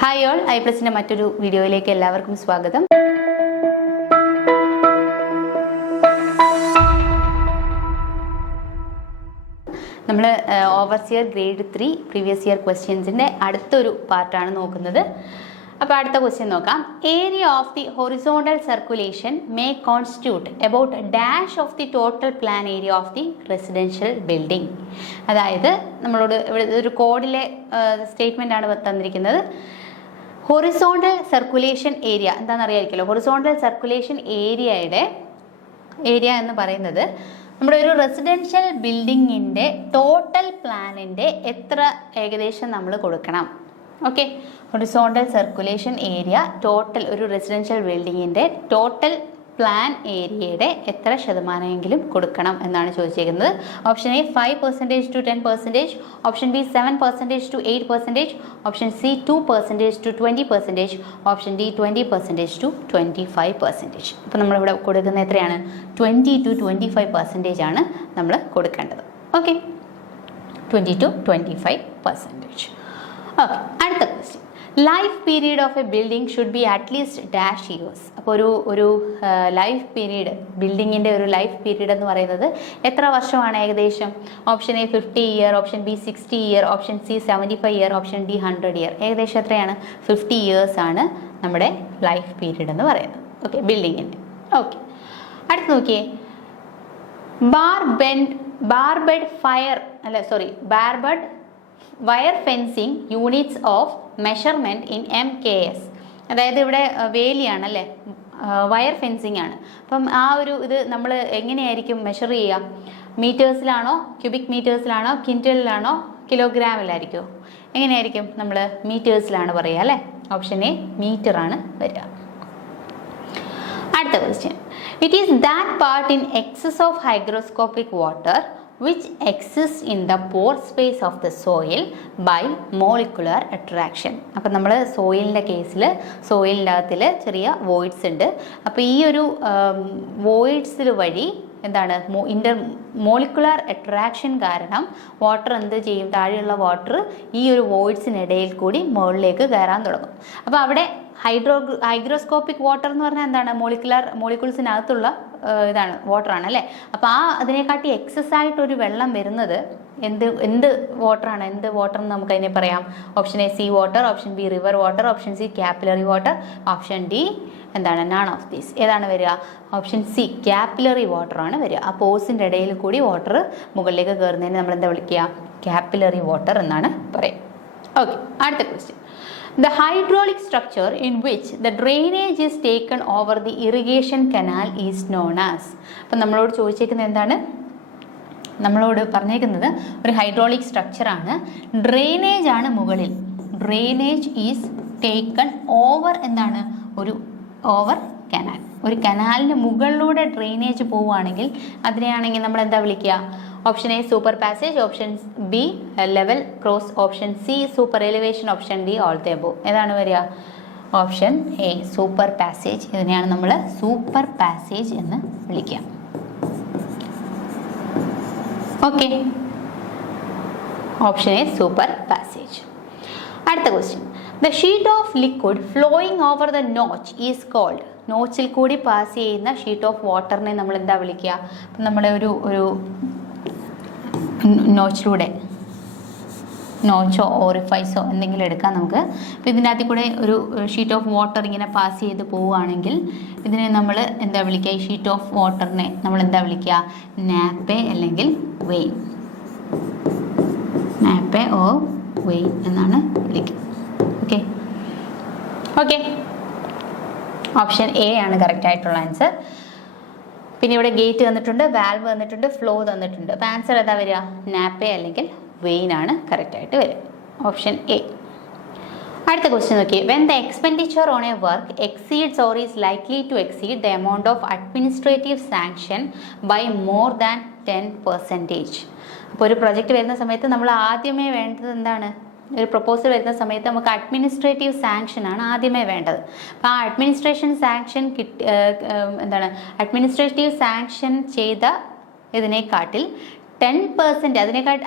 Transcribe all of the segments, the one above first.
Hi all, ഐപ്ലസിൻ്റെ മറ്റൊരു വീഡിയോയിലേക്ക് എല്ലാവർക്കും സ്വാഗതം. നമ്മൾ ഓവർസിയർ ഗ്രേഡ് 3 പ്രീവിയസ് ഇയർ ക്വസ്റ്റ്യൻസിൻ്റെ അടുത്തൊരു പാർട്ടാണ് നോക്കുന്നത്. അപ്പോൾ അടുത്ത ക്വസ്റ്റ്യൻ നോക്കാം. Area of the horizontal circulation may constitute about dash of the total plan area of the residential building. അതായത് നമ്മളോട് ഇവിടെ ഒരു കോഡിലെ സ്റ്റേറ്റ്മെൻ്റ് ആണ് തന്നിരിക്കുന്നത്. ഹൊറിസോണ്ടൽ സർക്കുലേഷൻ ഏരിയ എന്താണെന്ന് അറിയാമായിരിക്കുമല്ലോ. ഹൊറിസോണ്ടൽ സർക്കുലേഷൻ ഏരിയയുടെ ഏരിയ എന്ന് പറയുന്നത് നമ്മുടെ ഒരു റെസിഡൻഷ്യൽ ബിൽഡിങ്ങിൻ്റെ ടോട്ടൽ പ്ലാനിൻ്റെ എത്ര ഏകദേശം നമ്മൾ കൊടുക്കണം. Okay, horizontal circulation area total ഒരു റെസിഡൻഷ്യൽ ബിൽഡിങ്ങിൻ്റെ ടോട്ടൽ പ്ലാൻ ഏരിയയുടെ എത്ര ശതമാനമെങ്കിലും കൊടുക്കണം എന്നാണ് ചോദിച്ചിരിക്കുന്നത്. Option A 5% to 10%, option B 7% to 8%, option C 2% to 20%, option D 20% to 25%. അപ്പോൾ നമ്മളിവിടെ കൊടുക്കുന്ന എത്രയാണ്? 20 to 25% ആണ് നമ്മൾ കൊടുക്കേണ്ടത്. Okay, 20 to 25%. ഓക്കെ, അടുത്ത question. Life period of A building should be at least dash years. അപ്പോൾ ഒരു ലൈഫ് പീരീഡ്, ബിൽഡിങ്ങിൻ്റെ ഒരു ലൈഫ് പീരീഡ് എന്ന് പറയുന്നത് എത്ര വർഷമാണ് ഏകദേശം? Option A 50 year, option B 60 year, option C 75 year, option D 100 year. ഏകദേശം എത്രയാണ്? 50 ഇയേഴ്സ് ആണ് നമ്മുടെ ലൈഫ് പീരീഡ് എന്ന് പറയുന്നത്. ഓക്കെ, ബിൽഡിങ്ങിൻ്റെ. ഓക്കെ, അടുത്ത് നോക്കിയേ. Barbed wire fencing units of measurement in MKS. അതായത് ഇവിടെ വേലിയാണല്ലേ, വയർ ഫെൻസിങ് ആണ്. അപ്പം ആ ഒരു ഇത് നമ്മൾ എങ്ങനെയായിരിക്കും മെഷർ ചെയ്യുക? മീറ്റേഴ്സിലാണോ, ക്യൂബിക് മീറ്റേഴ്സിലാണോ, ക്വിൻ്റലിലാണോ, കിലോഗ്രാമിലായിരിക്കുമോ? എങ്ങനെയായിരിക്കും? നമ്മൾ മീറ്റേഴ്സിലാണ് പറയുക അല്ലേ. ഓപ്ഷൻ എ മീറ്ററാണ് വരിക. അടുത്ത question. It is that part in excess of hygroscopic water which exists in the pore space of the soil by molecular attraction. അപ്പം നമ്മൾ സോയിലിൻ്റെ കേസിൽ സോയിലിൻ്റെ അകത്തിൽ ചെറിയ വോയിഡ്സ് ഉണ്ട്. അപ്പോൾ ഈ ഒരു വോയിഡ്സിൽ വഴി എന്താണ് മോളിക്കുലർ അട്രാക്ഷൻ കാരണം വാട്ടർ എന്ത് ചെയ്യും? താഴെയുള്ള വാട്ടർ ഈ ഒരു വോയിഡ്സിനിടയിൽ കൂടി മുകളിലേക്ക് കയറാൻ തുടങ്ങും. അപ്പോൾ അവിടെ ഹൈഗ്രോസ്കോപ്പിക് വാട്ടർ എന്ന് പറഞ്ഞാൽ എന്താണ്? മോളിക്യൂൾസിനകത്തുള്ള ഇതാണ്, വാട്ടറാണ് അല്ലേ. അപ്പോൾ അതിനെക്കാട്ടി എക്സസ് ആയിട്ടൊരു വെള്ളം വരുന്നത് എന്ത് വാട്ടറാണ്? എന്ത് വാട്ടർ എന്ന് നമുക്ക് അതിനെ പറയാം? Option A sea water, option B river water, option C capillary water, option D എന്താണ്? None of these. ഏതാണ് വരിക? ഓപ്ഷൻ സി ക്യാപ്പിലറി വാട്ടർ ആണ് വരിക. ആ പോസിൻ്റെ ഇടയിൽ കൂടി വാട്ടർ മുകളിലേക്ക് കയറുന്നതിന് നമ്മൾ എന്താ വിളിക്കുക? ക്യാപ്പിലറി വാട്ടർ എന്നാണ് പറയുക. ഓക്കെ, അടുത്ത question. The hydraulic structure in which the drainage is taken over the irrigation canal is known as. അപ്പം നമ്മളോട് ചോദിച്ചേക്കുന്നത് എന്താണ്? നമ്മളോട് പറഞ്ഞേക്കുന്നത് ഒരു ഹൈഡ്രോളിക് സ്ട്രക്ചറാണ്. ഡ്രെയിനേജ് ആണ് മുകളിൽ. ഡ്രെയിനേജ് ഈസ് ടേക്കൺ ഓവർ എന്താണ്? Over canal. ഒരു കനാലിന് മുകളിലൂടെ ഡ്രെയിനേജ് പോവുകയാണെങ്കിൽ അതിനെയാണെങ്കിൽ നമ്മൾ എന്താ വിളിക്കുക? Option A super passage, option B level cross, option C super elevation, option D all the above. ഏതാണ് വരിക? Option A super passage. ഇതിനെയാണ് നമ്മൾ സൂപ്പർ പാസേജ് എന്ന് വിളിക്കുക. Okay, option A super passage. അടുത്ത question. The sheet of liquid flowing over the notch is called. നോച്ചിൽ കൂടി pass ചെയ്യുന്ന ഷീറ്റ് ഓഫ് വാട്ടറിനെ നമ്മൾ എന്താ വിളിക്കുക? അപ്പം നമ്മളെ ഒരു നോച്ചോ ഓറിഫൈസോ എന്തെങ്കിലും എടുക്കാം നമുക്ക്. അപ്പോൾ ഇതിനകത്ത് കൂടെ ഒരു ഷീറ്റ് ഓഫ് വാട്ടർ ഇങ്ങനെ പാസ് ചെയ്ത് പോവുകയാണെങ്കിൽ ഇതിനെ നമ്മൾ എന്താ വിളിക്കുക? ഈ ഷീറ്റ് ഓഫ് വാട്ടറിനെ നമ്മൾ എന്താ വിളിക്കുക? നാപ്പെ അല്ലെങ്കിൽ വെയിൻ. നാപ്പെ ഓ വെയിൻ എന്നാണ് വിളിക്കുക. ഓക്കെ ഓക്കെ, ഓപ്ഷൻ എ ആണ് കറക്റ്റ് ആയിട്ടുള്ള ആൻസർ. പിന്നെ ഇവിടെ ഗേറ്റ് തന്നിട്ടുണ്ട്, വാൽവ് തന്നിട്ടുണ്ട്, ഫ്ലോ തന്നിട്ടുണ്ട്. അപ്പോൾ ആൻസർ ഏതാ വരിക? നാപ്പെ അല്ലെങ്കിൽ വെയിൻ ആണ് കറക്റ്റായിട്ട് വരിക. Option A. അടുത്ത ക്വസ്റ്റ്യൻ നോക്കി. When the expenditure on a work exceeds or is likely to exceed the amount of administrative sanction by more than 10%. അപ്പോൾ ഒരു പ്രൊജക്റ്റ് വരുന്ന സമയത്ത് നമ്മൾ ആദ്യമേ വേണ്ടത് എന്താണ്? ഒരു പ്രപ്പോസൽ വരുന്ന സമയത്ത് നമുക്ക് അഡ്മിനിസ്ട്രേറ്റീവ് സാങ്ഷനാണ് ആദ്യമേ വേണ്ടത്. അപ്പോൾ ആ അഡ്മിനിസ്ട്രേറ്റീവ് സാങ്ഷൻ ചെയ്ത ഇതിനെക്കാട്ടിൽ 10%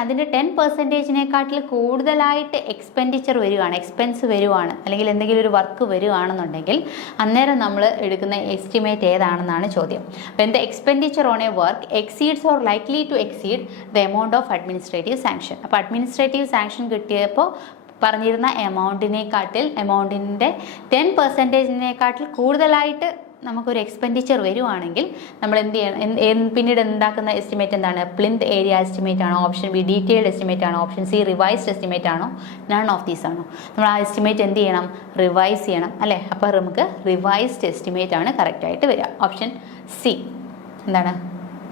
അതിൻ്റെ 10%-നേക്കാട്ടിൽ കൂടുതലായിട്ട് എക്സ്പെൻസ് വരുവാണ്, അല്ലെങ്കിൽ എന്തെങ്കിലും ഒരു വർക്ക് വരുവാണെന്നുണ്ടെങ്കിൽ അന്നേരം നമ്മൾ എടുക്കുന്ന എസ്റ്റിമേറ്റ് ഏതാണെന്നാണ് ചോദ്യം. When the expenditure on a work exceeds or likely to exceed the amount of administrative sanction. അപ്പോൾ അഡ്മിനിസ്ട്രേറ്റീവ് സാങ്ഷൻ കിട്ടിയപ്പോൾ പറഞ്ഞിരുന്ന എമൗണ്ടിൻ്റെ 10%-നേക്കാട്ടിൽ കൂടുതലായിട്ട് നമുക്കൊരു എക്സ്പെൻഡിച്ചർ വരുവാണെങ്കിൽ നമ്മൾ എന്ത് ചെയ്യണം? പിന്നീട് ഉണ്ടാക്കുന്ന എസ്റ്റിമേറ്റ് എന്താണ്? പ്ലിന്ത് ഏരിയ എസ്റ്റിമേറ്റ് ആണോ? ഓപ്ഷൻ ബി ഡീറ്റെയിൽഡ് എസ്റ്റിമേറ്റ് ആണോ? ഓപ്ഷൻ സി റിവൈസ്ഡ് എസ്റ്റിമേറ്റ് ആണോ? നൺ ഓഫ് ദീസ് ആണോ? നമ്മൾ ആ എസ്റ്റിമേറ്റ് എന്ത് ചെയ്യണം? റിവൈസ് ചെയ്യണം അല്ലേ? അപ്പോൾ നമുക്ക് റിവൈസ്ഡ് എസ്റ്റിമേറ്റ് ആണ് കറക്റ്റായിട്ട് വരിക. ഓപ്ഷൻ സി എന്താണ്?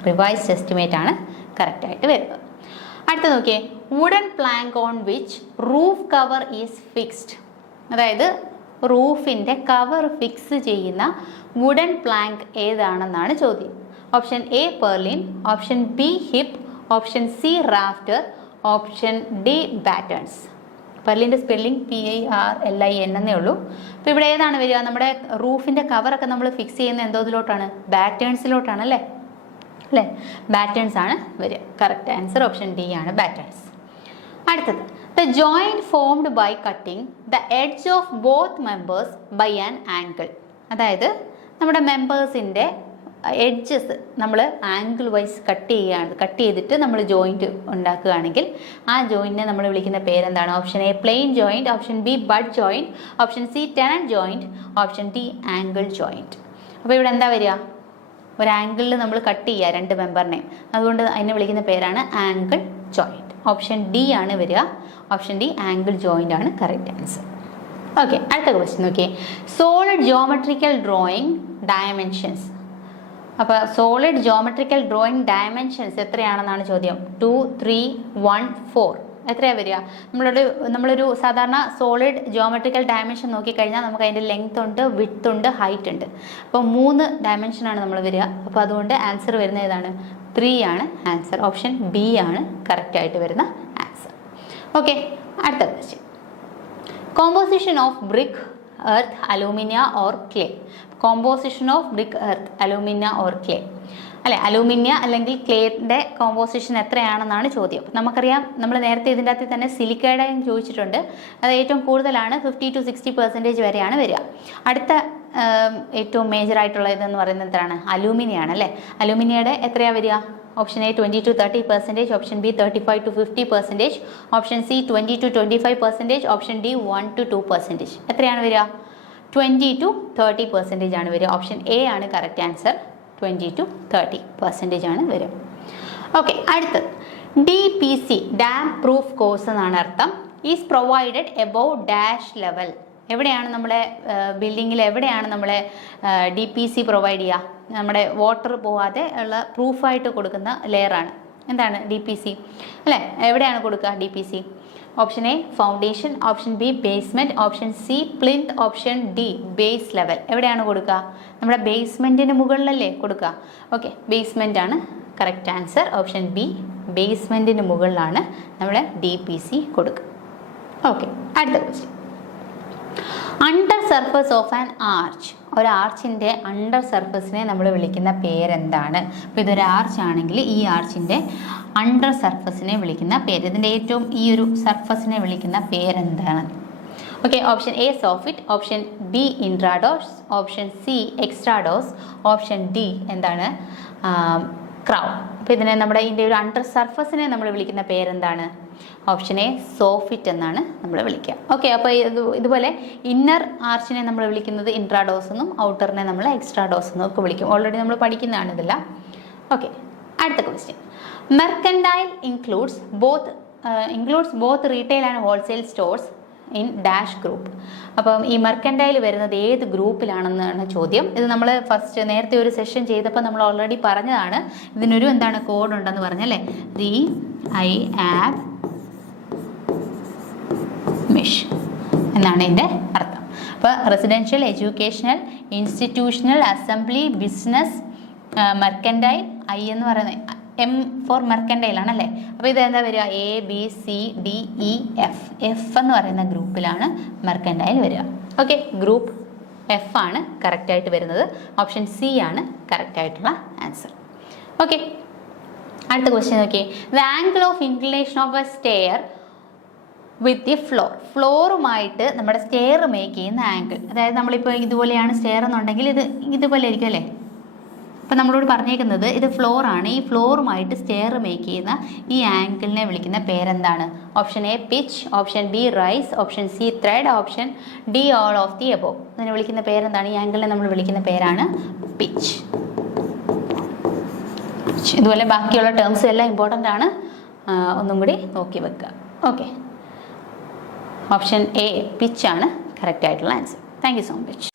റിവൈസ്ഡ് എസ്റ്റിമേറ്റ് ആണ് കറക്റ്റായിട്ട് വരുന്നത്. അടുത്ത നോക്കിയേ, wooden plank on which roof cover is fixed. അതായത് റൂഫിൻ്റെ കവർ ഫിക്സ് ചെയ്യുന്ന വുഡൻ പ്ലാങ്ക് ഏതാണെന്നാണ് ചോദ്യം. Option A purlin, option B hip, option C rafter, option D battens. പെർലിൻ്റെ സ്പെല്ലിംഗ് PIRLIN എന്നേ ഉള്ളൂ. അപ്പോൾ ഇവിടെ ഏതാണ് വരിക? നമ്മുടെ റൂഫിൻ്റെ കവറൊക്കെ നമ്മൾ ഫിക്സ് ചെയ്യുന്ന എന്തോതിലോട്ടാണ്? ബാറ്റേൺസിലോട്ടാണ് അല്ലേ? ബാറ്റേൺസ് ആണ് വരിക. കറക്റ്റ് ആൻസർ ഓപ്ഷൻ ഡി ആണ്, ബാറ്റേൺസ്. അടുത്തത്, the joint formed by cutting the edge of both members by an angle. അതായത് നമ്മുടെ മെമ്പേഴ്സിൻ്റെ എഡ്ജസ് നമ്മൾ ആംഗിൾ വൈസ് കട്ട് ചെയ്തിട്ട് നമ്മൾ ജോയിൻറ്റ് ഉണ്ടാക്കുകയാണെങ്കിൽ ആ ജോയിൻറ്റിനെ നമ്മൾ വിളിക്കുന്ന പേരെന്താണ്? Option A plain joint, option B butt joint, option C tan joint, option D angle joint. അപ്പോൾ ഇവിടെ എന്താ വരിക? ഒരു ആംഗിളിൽ നമ്മൾ കട്ട് ചെയ്യുക രണ്ട് മെമ്പറിനെ, അതുകൊണ്ട് അതിനെ വിളിക്കുന്ന പേരാണ് ആംഗിൾ ജോയിൻറ്റ്. ഓപ്ഷൻ ഡി ആണ് വരിക. ഓപ്ഷൻ ഡി ആംഗിൾ ജോയിൻ്റ് ആണ് കറക്റ്റ് ആൻസർ. ഓക്കെ, അടുത്ത ക്വസ്റ്റ്യൻ നോക്കിയേ, സോളിഡ് ജോമെട്രിക്കൽ ഡ്രോയിങ് ഡയമെൻഷൻസ്. അപ്പോൾ സോളിഡ് ജോമെട്രിക്കൽ ഡ്രോയിങ് ഡയമെൻഷൻസ് എത്രയാണെന്നാണ് ചോദ്യം. 2, 3, 1, 4 എത്രയാണ് വരിക? നമ്മളൊരു സാധാരണ സോളിഡ് ജോമെട്രിക്കൽ ഡയമെൻഷൻ നോക്കിക്കഴിഞ്ഞാൽ നമുക്ക് അതിൻ്റെ ലെങ്ത് ഉണ്ട്, വിഡ്ത്ത് ഉണ്ട്, ഹൈറ്റ് ഉണ്ട്. അപ്പോൾ 3 ഡയമെൻഷനാണ് നമ്മൾ വരിക. അപ്പോൾ അതുകൊണ്ട് ആൻസർ വരുന്ന ഏതാണ്? 3 ആണ് ആൻസർ. ഓപ്ഷൻ ബി ആണ് കറക്റ്റായിട്ട് വരുന്ന ആൻസർ. ഓക്കെ, അടുത്ത question, composition of brick, earth, alumina or clay. Composition of brick, earth, alumina or clay അല്ലെ? അലൂമിനിയ അല്ലെങ്കിൽ ക്ലേയുടെ കോമ്പോസിഷൻ എത്രയാണെന്നാണ് ചോദ്യം. നമുക്കറിയാം, നമ്മൾ നേരത്തെ ഇതിൻ്റെ അകത്ത് തന്നെ സിലിക്കയുടെ ചോദിച്ചിട്ടുണ്ട്. അത് ഏറ്റവും കൂടുതലാണ്, 50 to 60% വരെയാണ് വരിക. അടുത്ത ഏറ്റവും മേജർ ആയിട്ടുള്ള ഇതെന്ന് പറയുന്നത് എന്താണ്? അലൂമിനിയ ആണ് അല്ലേ? അലൂമിനിയയുടെ എത്രയാണ് വരിക? Option A 20 to 30%, option B 35 to 50%, option C 20 to 25%, option D 1 to 2%. എത്രയാണ് വരിക? 20 to 30% ആണ് വരിക. ഓപ്ഷൻ എ ആണ് കറക്റ്റ് ആൻസർ. 20 to 30% ആണ് വരിക. ഓക്കെ, അടുത്തത്, DPC ഡാം പ്രൂഫ് കോഴ്സ് എന്നാണ് അർത്ഥം. Is provided above dash level. എവിടെയാണ് നമ്മുടെ ബിൽഡിങ്ങിൽ എവിടെയാണ് നമ്മളെ DPC പ്രൊവൈഡ് ചെയ്യുക? നമ്മുടെ വാട്ടർ പോവാതെ ഉള്ള പ്രൂഫായിട്ട് കൊടുക്കുന്ന ലെയറാണ് എന്താണ്? DPC അല്ലേ? എവിടെയാണ് കൊടുക്കുക DPC? Option A foundation, option B basement, option C plinth, option D base level. എവിടെയാണ് കൊടുക്കുക? നമ്മുടെ ബേസ്മെൻറ്റിന് മുകളിലല്ലേ കൊടുക്കുക? ഓക്കെ, ബേസ്മെൻ്റ് ആണ് കറക്റ്റ് ആൻസർ. ഓപ്ഷൻ ബി ബേസ്മെൻറ്റിന് മുകളിലാണ് നമ്മുടെ DPC കൊടുക്കുക. ഓക്കെ, അടുത്ത question, under surface of an arch. ഒരു ആർച്ചിൻ്റെ അണ്ടർ സർഫസിനെ നമ്മൾ വിളിക്കുന്ന പേരെന്താണ്? അപ്പോൾ ഇതൊരു ആർച്ച് ആണെങ്കിൽ ഈ ആർച്ചിൻ്റെ അണ്ടർ സർഫസിനെ വിളിക്കുന്ന പേര്, ഇതിൻ്റെ ഏറ്റവും ഈ ഒരു സർഫസിനെ വിളിക്കുന്ന പേരെന്താണ്? Okay, option A soffit, option B intrados, option C extrados, option D എന്താണ്? ക്രൗൺ. അപ്പോൾ ഇതിൻ്റെ ഒരു അണ്ടർ സർഫസിനെ നമ്മൾ വിളിക്കുന്ന പേരെന്താണ്? ഓപ്ഷൻ എ സോഫിറ്റ് എന്നാണ് നമ്മൾ വിളിക്കുക. ഓക്കെ, അപ്പോൾ ഇതുപോലെ ഇന്നർ ആർച്ചിനെ നമ്മൾ വിളിക്കുന്നത് ഇൻട്രാഡോസ് എന്നും ഔട്ടറിനെ നമ്മൾ എക്സ്ട്രാഡോസ് എന്നും ഒക്കെ വിളിക്കും. ഓൾറെഡി നമ്മൾ പഠിക്കുന്നതാണ് ഇതെല്ലാം. ഓക്കെ, അടുത്ത question, mercantile includes both retail and wholesale stores in dash group. അപ്പം ഈ മെർക്കൻഡൈൽ വരുന്നത് ഏത് ഗ്രൂപ്പിലാണെന്നാണ് ചോദ്യം. ഇത് നമ്മൾ നേരത്തെ ഒരു സെഷൻ ചെയ്തപ്പോൾ നമ്മൾ ഓൾറെഡി പറഞ്ഞതാണ്. ഇതിനൊരു എന്താണ് കോഡ് ഉണ്ടെന്ന് പറഞ്ഞല്ലേ? മിഷ് എന്നാണ് ഇതിൻ്റെ അർത്ഥം. അപ്പോൾ residential, educational, institutional, assembly, business, mercantile. I എന്ന് പറയുന്നത് M ഫോർ മെർക്കൻഡൈൽ ആണല്ലേ? അപ്പോൾ ഇത് എന്താ വരിക? ABCDEF. എഫ് എന്ന് പറയുന്ന ഗ്രൂപ്പിലാണ് മെർക്കൻഡൈൽ വരിക. ഓക്കെ, ഗ്രൂപ്പ് F ആണ് കറക്റ്റായിട്ട് വരുന്നത്. ഓപ്ഷൻ സി ആണ് കറക്റ്റായിട്ടുള്ള ആൻസർ. ഓക്കെ, അടുത്ത ക്വസ്റ്റ്യൻ നോക്കിയേ. The angle of inclination of a stair with the ഫ്ലോറുമായിട്ട് നമ്മുടെ സ്റ്റെയർ മേക്ക് ചെയ്യുന്ന ആംഗിൾ. അതായത് നമ്മളിപ്പോൾ ഇതുപോലെയാണ് സ്റ്റെയർ എന്നുണ്ടെങ്കിൽ ഇത് ഇതുപോലെ ആയിരിക്കും അല്ലേ. അപ്പം നമ്മളോട് പറഞ്ഞേക്കുന്നത് ഇത് ഫ്ലോറാണ്. ഈ ഫ്ലോറുമായിട്ട് സ്റ്റെയർ മേക്ക് ചെയ്യുന്ന ഈ ആംഗിളിനെ വിളിക്കുന്ന പേരെന്താണ്? Option A pitch, option B rise, option C thread, option D all of the above. ഇതിനെ വിളിക്കുന്ന പേരെന്താണ്? ഈ ആംഗിളിനെ നമ്മൾ വിളിക്കുന്ന പേരാണ് പിച്ച്. ഇതുപോലെ ബാക്കിയുള്ള ടേംസ് എല്ലാം ഇമ്പോർട്ടൻ്റ് ആണ്, ഒന്നും കൂടി നോക്കി വെക്കുക. ഓക്കെ, ഓപ്ഷൻ എ പിച്ചാണ് കറക്റ്റ് ആയിട്ടുള്ള answer. Thank you so much.